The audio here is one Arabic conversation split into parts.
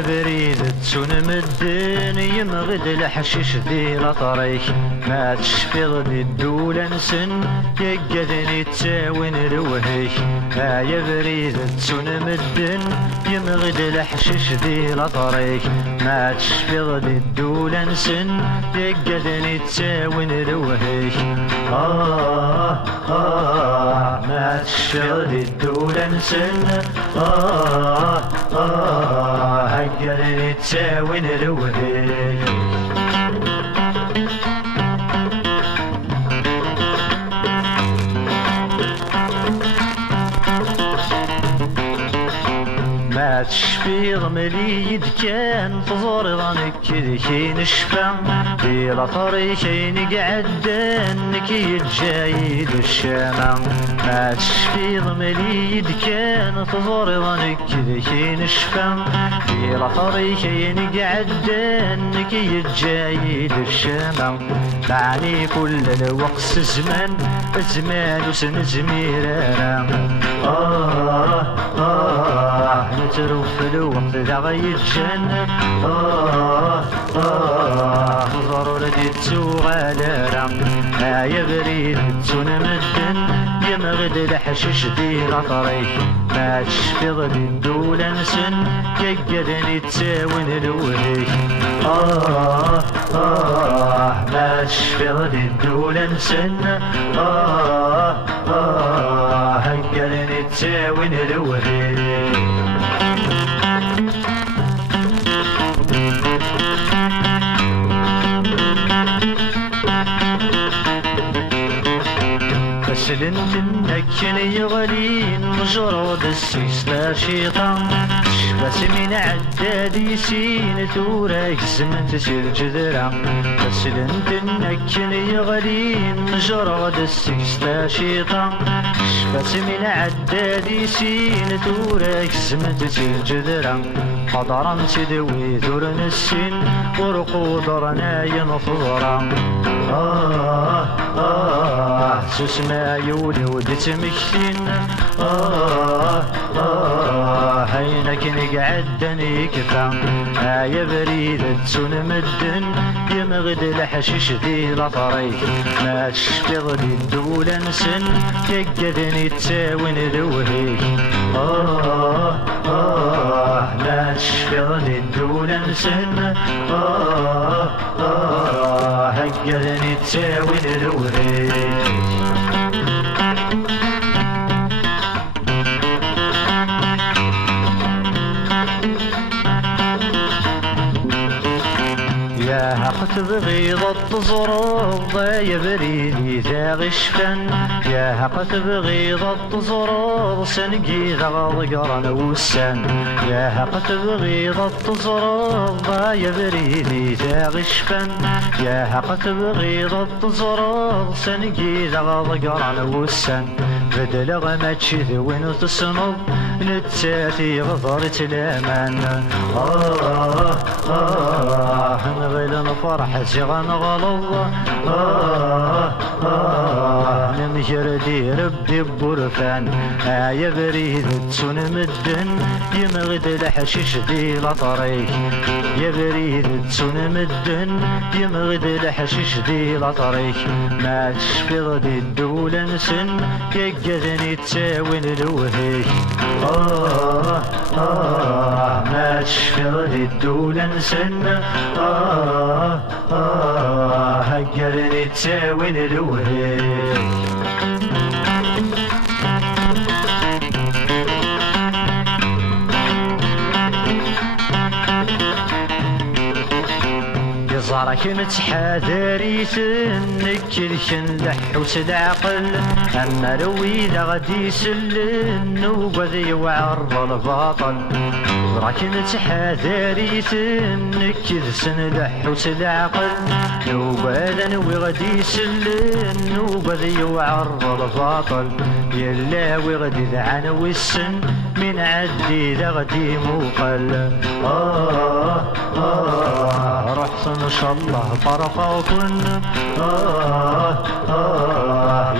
يا بريد تسون مدن يمغد الحشيش ذي لطريك ما تشفيض ذي الدولة نسن يقذني تساوين الوهيك يا بريد تسون مدن يمغد الحشيش ذي لطريك ما تشفيض ذي الدولة نسن يقذني تساوين الوهيك ما تشفيض ذي الدولة نسن هقلني تساوين الوهيك ما تشفيض مليد كان تزور ظنك ذيكي نشفى بلا طريقين قعدانك يتجايد الشامع ما تشفيض مليد كان تزور ظنك ذيكي نشفى بلا طريقين قعدانك يتجايد الشامع معني كل الوقت زمان وسن زميرانا نتروف في الوقت ذا غيتجن ضرورة تسوغالارا يا بريد تسون مدن يمغد الحشيش ذي لطريك ما تشفيض ذي الدولة نسن يقذني تساوين الوهيك ما تشفيض ذي الدولة نسن هقلني تساوين الوهيك سلنت النكن يغلين مجرد السيس لا شيطان بس من عدادي سين ثورك زمت سير جذرة سلنت النكن يغلين مجرد السيس لا شيطان بس من عدادي سين ثورك زمت سير جذرة حضرا تدوي ذور السن ورقود رناي نفضرا سوس ما يولي ودت مكتين هينك نقعدني كفا يا بريد تسون مدن يمغد الحشيش ذي لطريك ما تشفيض ذي الدولة نسن يقذني تساوين الوهيك ما تشفيض ذي الدولة نسن هقذني تساوين الوهيك يا حق تبغيض التزرب يا بريدي ذا غشفن يا حق تبغيض التزرب سنقي ذا غضقرن وسن يا حق تبغيض التزرب يا بريدي ذا غشفن يا حق تبغيض التزرب سنقي ذا غضقرن وسن بدل غمتش ذوين تصنب نتساتي غضرت الامان نغيل نفرح زغن غلظ نمجردي ربي بورفان يا بريد تسون مدن يمغد الحشيش ذي لطريك يا بريد تسون مدن يمغد الحشيش ذي لطريك ما تشفيض ذي الدولة نسن يقذني تساوين الوهيك ما تشفيض ذي الدولة نسن هقلني تساوين الوهيك زارك متحاذري سنك الكن لحوس العقل اما لو اذا غادي يسلن وغادي يوعر الباطل زارك متحاذري سنك السن لحوس العقل لو غادي يسلن وغادي يوعر الباطل يلا وغادي ذعن والسن من عدي ذا غادي موقل رحصن ان شاء الله طرفكن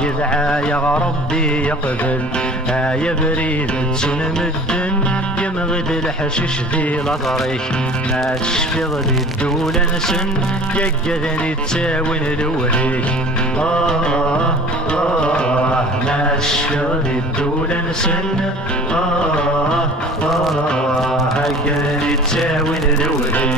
يدعى يا ربي يقبل يا بريد تسون مدن يمغد الحشيش ذي لطريك ما تشفيض ذي الدولة نسن يقذني تساوين الوهيك ما تشفيض ذي الدولة نسن يقذني تساوين الوهيك